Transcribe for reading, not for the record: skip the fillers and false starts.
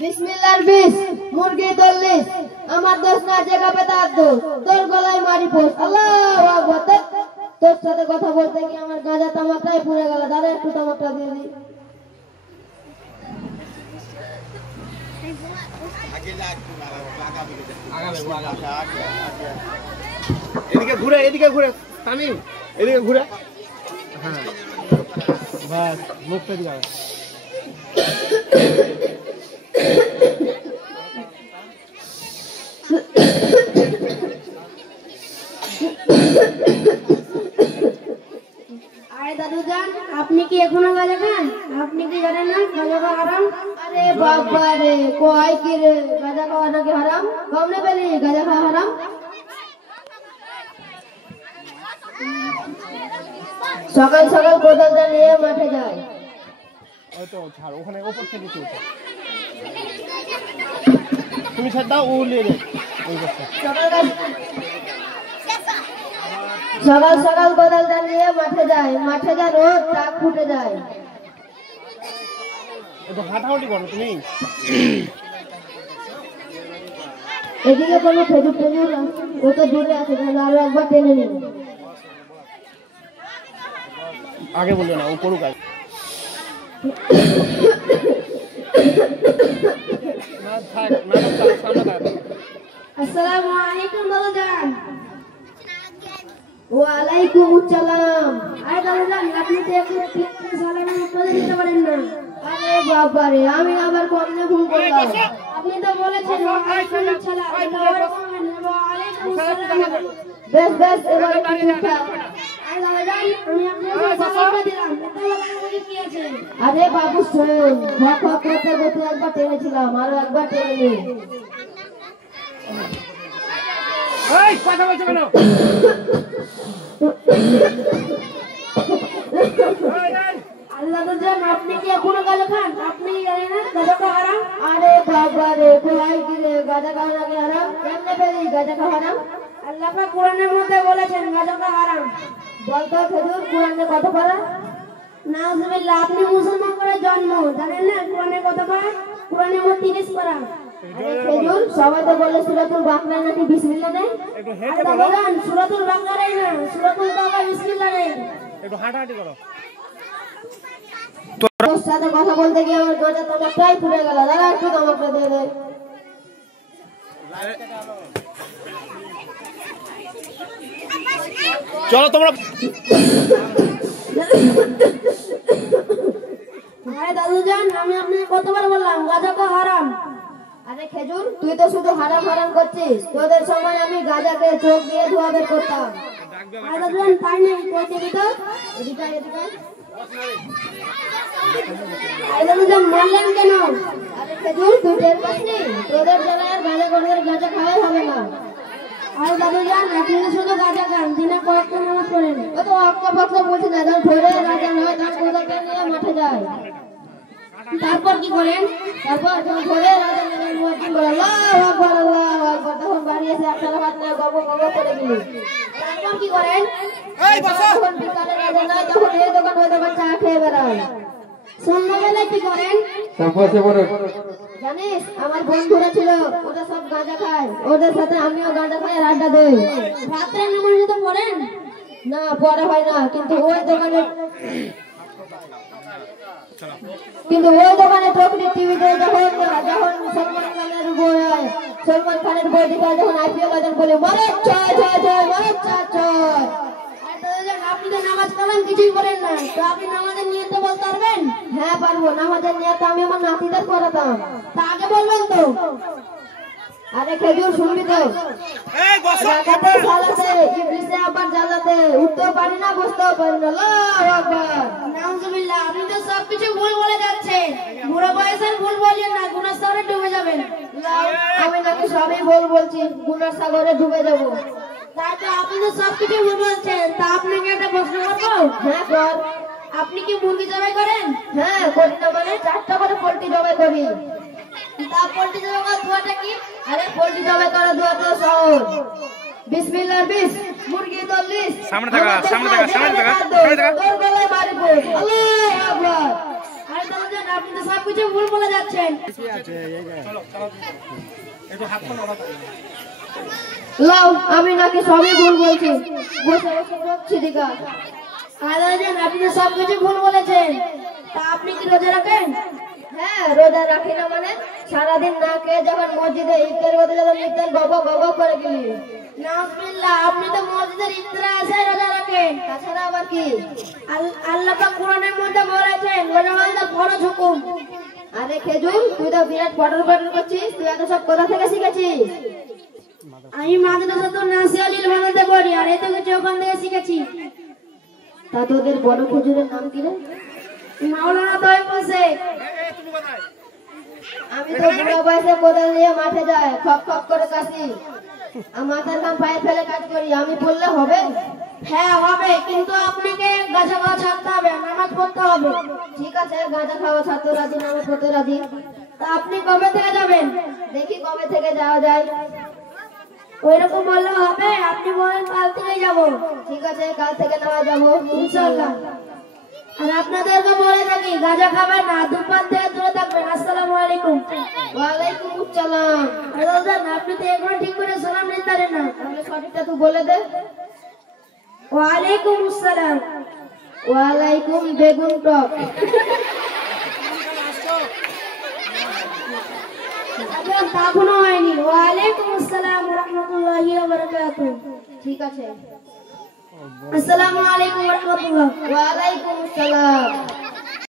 বিসমিল্লাহর বিস মুরগি 40 আমার দোষ না জায়গা পে তার দোষ তোর গলায় মারি পোষ আল্লাহু আকবার তোর সাথে কথা বলতে কি আমার গাঁজা তামাকটাই পুড়ে গেল দাদা একটু তামাকটা দিয়ে দিই এদিকে ঘুরে তামিম এদিকে ঘুরে হ্যাঁ বাস মুখটা দিকে আরে দাদুজান আপনি কি এখনো গাঁজা খান আপনি কি জানেন না গাঁজা খাওয়া হারাম আরে বাবা রে কয় কি রে গাঁজা খাওয়া নাকি হারাম কমনে পেলি গাঁজা খাওয়া হারাম সকাল সকাল কোদালটা নিয়ে মাঠে যায় ওই তো ছাড় ওখানে উপর থেকে চলছে তুমি ছাড় দাও ও নিয়ে যায় ওই বস্তা সকাল সকাল কোদালটা নিয়ে মাঠে যায় রোদ টাক ফুটে যায় একটু হাঁটাহাঁটি করো তুমি এদিকে কোনো খেজুর ও তো দূরে আছে আরো একবার টেনে নিন আগে বললো না ও করুক আগে আসসালামু আলাইকুম দাদাজান ওয়ালাইকুম আসসালাম আরে দাদাজান আপনি তো একটু সালামের উত্তর দিতে পারেন না আরে বাবা রে আমি আবার কমনে ভুল করলাম আপনি তো বলেছেন ওয়ালাইকুম আসসালাম ওয়ালাইকুম আসসালাম বেশ এবার ঠিকঠাক আরে দাদাজান আমি আপনাকে সালাম দিলাম কি আছে আরে বাবু শোন হক করতে একবার টেনেছিলাম আরো একবার টেনে নি এই কথা বলছো কেন আল্লাহ দাদাজান আপনি কি এখনো গাঁজা খান আপনি কি জানেন না গাঁজা খাওয়া হারাম আরে বাবা রে কোথায় কি রে গাঁজা খাওয়া নাকি হারাম কেমনে পেলি গাঁজা খাওয়া হারাম আল্লাহ পাক কোরআনের মধ্যে বলেছেন গাঁজা খাওয়া হারাম বলতো খেজুর কোরআনে কত পারা নাউজুবিল্লাহ আপনি মুসলমান করে জন্ম জানেন না কোরআনে কত পারা কোরআনে মোট 30 পারা খেজুর সবাই তো বলে সূরাতুল বাকরা নাকি বিসমিল্লাহ নেই একটু হেঁটে বলো সূরাতুল বাকরাই না সূরাতুল বাকরা বিসমিল্লাহ নেই একটু হাঁটাহাঁটি করো তোর সাথে কথা বলতে গিয়ে আমার গাঁজা তামাকটাই পুড়ে গেল দাদা একটু তামাকটা দিয়ে দে চলো তোমরা আরে দাদুজান আমি আপনাকে কতবার বললাম গাঁজা খাওয়া হারাম আরে খেজুর তুই তো শুধু হারাম করছিস তোদের সময় আমি গাঁজাকে চোখ দিয়ে ধোয়া বের করতাম আরে দাদুজান তাই নেই কই দিবি তো এদিকে আরে দাদুজান বললেন কেন আরে খেজুর তুই টের পাসনি তোদের জেলায় গাঁজা খাওয়াই হবে না আরে দাদুজান আপনি শুধু গাঁজা খান দিনে কয়েকটা নামাজ পড়েন ও তো অক্কা বক্কা বলছি না যখন ধরে গাঁজা নয় তখন কোদালটা নিয়ে মাঠে যায় তারপর কি করেন তারপর যখন ধরে রাজা মুয়াজ্জিন বলে আল্লাহু আকবার তখন বাড়ি এসে একটা হাত নিয়ে গব করে দিলেন তারপর কি করেন এই বসো যখন বিকালে রাজা নাই তখন এই দোকান ওই দোকান চা খেয়ে বেড়ায় সন্ধ্যাবেলা কি করেন তারপরে বলো জানিস আমার বন্ধুরা ছিল ওরা সব গাঁজা খায় ওদের সাথে আমিও গাঁজা খাই আড্ডা দেই রাতে নামাজ তো পড়েন না পড়া হয় না কিন্তু ওই দোকানে প্রকৃতি টিভিতে যখন সলমান খানের বই দেখায় যখন আইপিএল আয়োজন বলে মরে ছয় আপনি তো নামাজ কালাম কিছুই করেন না তো আপনি নামাজের নিয়ত বলতে পারবেন হ্যাঁ পারবো নামাজের নিয়ত আমি আমার নাতিদের করাতাম তা আগে বলবেন তো আরে খেজুর শুনবি তো উঠতেও পারি না বসতেও পারি না আল্লাহু আকবার নাউজুবিল্লাহ আপনি তো সবকিছু ভুল বলে যাচ্ছেন বুড়ো বয়সের ভুল বলেন না গুনার সাগরে ডুবে যাবেন আমি নাকি সবই ভুল বলছি গুনার সাগরে ডুবে যাব তাই তো আপনি তো সবকিছু ভুল বলছেন তা আপনাকে একটা প্রশ্ন করবো হ্যাঁ কর আপনি কি মুরগি জবাই করেন হ্যাঁ করি না মানে 4টা করে পোল্ট্রি জবাই করি তা পোল্ট্রি জবাই করার দোয়াটা কি আরে পোল্ট্রি জবাই করার দোয়া তো সহজ বিসমিল্লাহ বিস মুরগি 40 সামনে থাকা তোর গলায় মারিব আল্লাহু আকবার আরে আপনি তো সব কিছু ভুল বলে যাচ্ছেন। লাও, আমি নাকি সবই ভুল বলছি। বসে বসে বলছি দিকা। দাদাজান, আপনি তো সব কিছু ভুল বলেছেন। তা আপনি কি রোজা রাখেন? হ্যাঁ, রোজা রাখি না মানে? সারাদিন না খেয়ে যখন মসজিদে ইফতার করতে যখন ইফতার গব গব করে গেলি। নাউজুবিল্লাহ, আপনি তো মসজিদের ইফতারে আসায় রোজা রাখেন। তাছাড়া আবার কি? আল্লাহ পাক কোরআনের মধ্যে বলেছেন রোজা হলো ফরজ হুকুম। আরে খেজুর, তুই তো বিরাট পটর পটর করছিস। তুই এত সব কোথা থেকে শিখেছিস? আমি মাদ্রাসাতুন নাসিয়ালিল মাদ্রাসাতে পড়ি, আর এত কিছু ওখান থেকে শিখেছি। তা তোদের বড় খেজুরের নাম কি রে? মাওলানা তয়মুল শেখ। আমি তো বুড়া বয়সে কোদাল নিয়ে মাঠে যাই, খপ খপ করে কাশি, আর মাথার ঘাম পায়ে ফেলে কাজ করি। আমি বললে হবে? হ্যাঁ হবে, কিন্তু আপনাকে গাঁজা খাওয়া ছাড়তে হবে, নামাজ পড়তে হবে। ঠিক আছে, গাঁজা খাওয়া ছাড়তে রাজি, নামাজ পড়তে রাজি। তা আপনি কবে থেকে যাবেন? দেখি কবে থেকে যাওয়া যায়। ওইরকম বললে হবে? আপনি বলেন কাল থেকে যাব। ঠিক আছে, কাল থেকে নেওয়া যাবো ইনশাআল্লাহ। আর আপনাদেরকে বলে থাকি, গাঁজা খাবেন না, ধূমপান থেকে দূরে থাকবেন। আসসালামু আলাইকুম। ওয়ালাইকুম আসসালাম। দাদাজান, আপনি তো একবার ঠিক করে সালাম দিতে পারেন না, তাহলে সঠিকটা তুই বলে দে। ওয়ালাইকুম আসসালাম। ওয়ালাইকুম বেগুন টক। আচ্ছা, তা কোনো হয়নি। ওয়ালাইকুম আসসালাম ওয়া রাহমাতুল্লাহি ওয়া বারাকাতুহু। ঠিক আছে। আসসালামু আলাইকুম ওয়া রাহমাতুল্লাহ। ওয়া আলাইকুম আসসালাম।